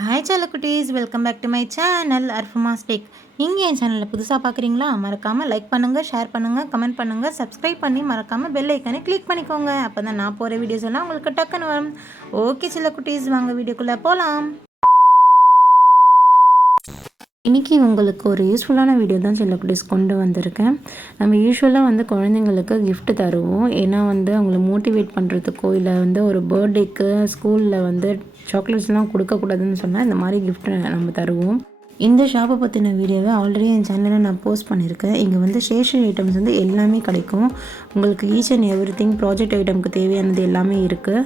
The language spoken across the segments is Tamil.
ஹாய் குட்டீஸ் welcome back to my channel Arfuma stack நீங்கள் என் சேனலில் புதுசாக பார்க்குறீங்களா மறக்காமல் லைக் பண்ணுங்கள் ஷேர் பண்ணுங்கள் கமெண்ட் பண்ணுங்கள் சப்ஸ்கிரைப் பண்ணி மறக்காமல் பெல் ஐக்கானே கிளிக் பண்ணிக்கோங்க. அப்போ தான் நான் போகிற வீடியோஸ் எல்லாம் உங்களுக்கு டக்குன்னு வரும். ஓகே சில குட்டீஸ் வாங்க வீடியோக்குள்ளே போகலாம் இன்றைக்கி உங்களுக்கு ஒரு யூஸ்ஃபுல்லான வீடியோ தான் சில குட்டீஸ் கொண்டு வந்திருக்கேன். நம்ம யூஸ்வலாக வந்து குழந்தைங்களுக்கு கிஃப்ட் தருவோம். ஏன்னா வந்து அவங்கள மோட்டிவேட் பண்ணுறதுக்கோ இல்லை வந்து ஒரு பர்த்டேக்கு ஸ்கூலில் வந்து சாக்லேட்ஸ்லாம் கொடுக்கக்கூடாதுன்னு சொன்னால் இந்த மாதிரி கிஃப்ட் நம்ம தருவோம். இந்த ஷாப்பை பற்றின வீடியோவை ஆல்ரெடி என் சேனலில் நான் போஸ்ட் பண்ணியிருக்கேன். இங்கே வந்து ஸ்டேஷனரி ஐட்டம்ஸ் வந்து எல்லாமே கிடைக்கும். உங்களுக்கு each and every thing project ஐட்டம்க்கு தேவையானது எல்லாமே இருக்குது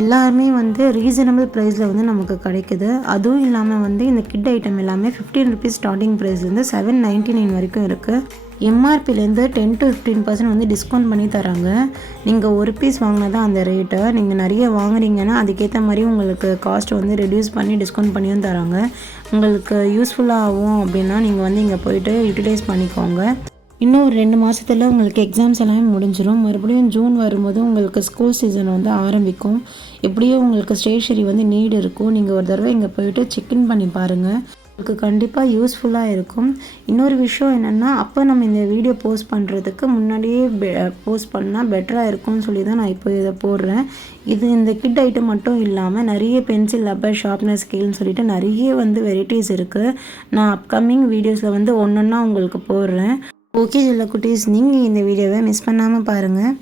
எல்லாருமே வந்து ரீசனபிள் ப்ரைஸில் வந்து நமக்கு கிடைக்குது. அதுவும் இல்லாமல் வந்து இந்த கிட் ஐட்டம் எல்லாமே ஃபிஃப்டீன் ருபீஸ் ஸ்டார்டிங் ப்ரைஸ்லேருந்து செவன் நைன்ட்டி நைன் வரைக்கும் இருக்குது எம்ஆர்பிலேருந்து டென் டு ஃபிஃப்டீன் பர்சன்ட் வந்து டிஸ்கவுண்ட் பண்ணி தராங்க. நீங்கள் ஒரு பீஸ் வாங்கினா தான் அந்த ரேட்டை நீங்கள் நிறைய வாங்குறீங்கன்னா அதுக்கேற்ற மாதிரி உங்களுக்கு காஸ்ட் வந்து ரெடியூஸ் பண்ணி டிஸ்கவுண்ட் பண்ணியும் தராங்க. உங்களுக்கு யூஸ்ஃபுல்லாகும் அப்படின்னா நீங்கள் வந்து இங்கே போயிட்டு யூட்டிலைஸ் பண்ணிக்கோங்க. இன்னும் ஒரு ரெண்டு மாதத்தில் உங்களுக்கு எக்ஸாம்ஸ் எல்லாமே முடிஞ்சிடும் மறுபடியும் ஜூன் வரும்போது உங்களுக்கு ஸ்கூல் சீசன் வந்து ஆரம்பிக்கும். எப்படியும் உங்களுக்கு ஸ்டேஷனரி வந்து நீடு இருக்கும். நீங்கள் ஒரு தடவை இங்கே போயிட்டு செக்இன் பண்ணி பாருங்கள் உங்களுக்கு கண்டிப்பாக யூஸ்ஃபுல்லாக இருக்கும். இன்னொரு விஷயம் என்னென்னா அப்போ நம்ம இந்த வீடியோ போஸ்ட் பண்ணுறதுக்கு முன்னாடியே போஸ்ட் பண்ணால் பெட்டராக இருக்கும்னு சொல்லி தான் நான் இப்போ இதை போடுறேன். இது இந்த கிட் ஐட்டம் மட்டும் இல்லாமல் நிறைய பென்சில் ரப்பர் ஷார்ப்னர் ஸ்கேல்னு சொல்லிட்டு நிறைய வந்து வெரைட்டிஸ் இருக்குது நான் அப்கமிங் வீடியோஸில் வந்து ஒன்று ஒன்றா உங்களுக்கு போடுறேன். ஓகே சில குட்டீஸ் நீங்கள் இந்த வீடியோவை மிஸ் பண்ணாமல் பாருங்கள்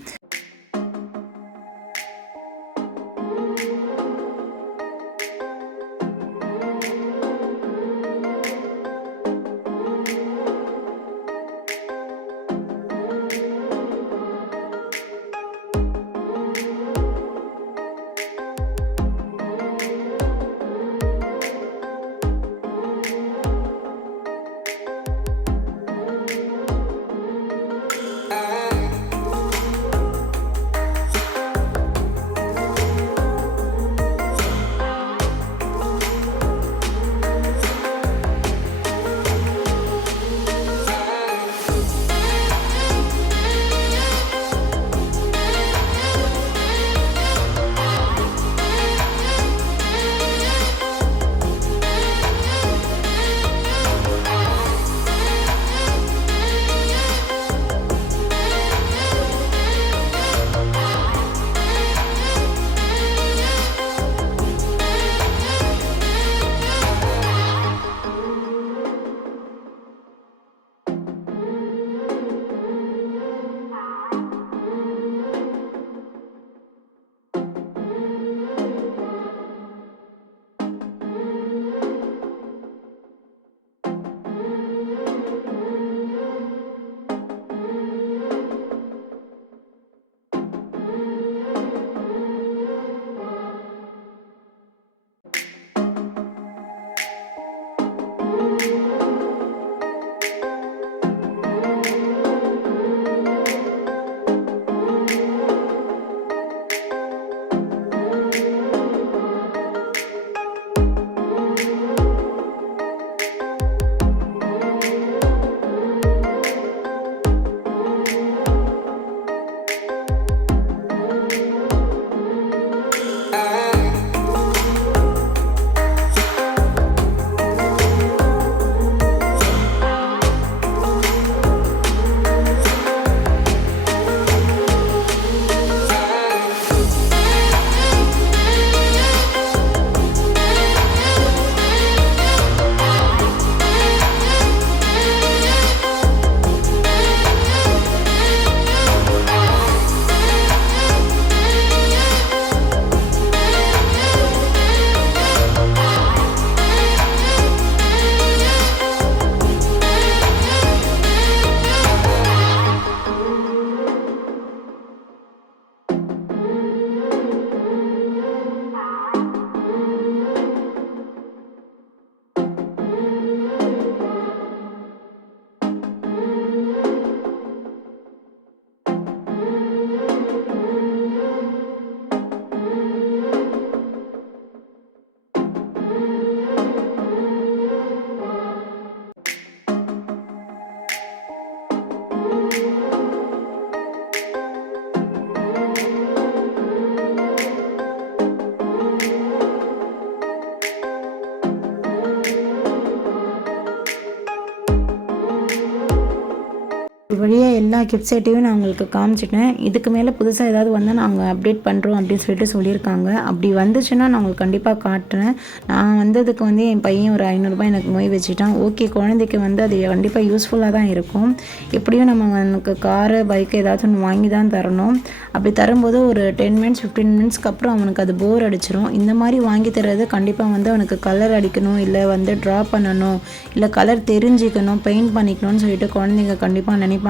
வழியாக எல்லா கிஃப்ட் செட்டையும் நான் உங்களுக்கு காமிச்சிட்டேன். இதுக்கு மேலே புதுசாக ஏதாவது வந்தால் நாங்கள் அப்டேட் பண்ணுறோம் அப்படின்னு சொல்லிட்டு சொல்லியிருக்காங்க. அப்படி வந்துச்சுன்னா நான் உங்களுக்கு கண்டிப்பாக காட்டுறேன். நான் வந்ததுக்கு வந்து என் பையன் ஒரு ஐநூறுரூபா எனக்கு மொய் வச்சுட்டான். ஓகே குழந்தைக்கு வந்து அது கண்டிப்பாக யூஸ்ஃபுல்லாக தான் இருக்கும். எப்படியும் நம்ம எனக்கு காரு பைக்கு ஏதாச்சும் ஒன்று வாங்கி தான் தரணும். அப்படி தரும்போது ஒரு டென் மினிட்ஸ் ஃபிஃப்டீன் மினிட்ஸ்க்கு அப்புறம் அவனுக்கு அது போர் அடிச்சிடும் இந்த மாதிரி வாங்கி தர்றது கண்டிப்பாக வந்து அவனுக்கு கலர் அடிக்கணும் இல்லை வந்து ட்ரா பண்ணணும் இல்லை கலர் தெரிஞ்சுக்கணும் பெயிண்ட் பண்ணிக்கணும்னு சொல்லிட்டு குழந்தைங்க கண்டிப்பாக நினைப்பாங்க.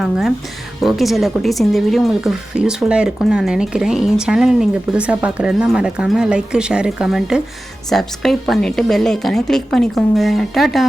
ஓகே செல்ல குட்டீஸ் இந்த வீடியோ உங்களுக்கு யூஸ்ஃபுல்லாக இருக்கும்னு நான் நினைக்கிறேன். என் சேனலை நீங்கள் புதுசாக பார்க்குறதுனா மறக்காமல் லைக்கு ஷேரு கமெண்ட்டு சப்ஸ்கிரைப் பண்ணிவிட்டு பெல் ஐக்கானை கிளிக் பண்ணிக்கோங்க. டாட்டா!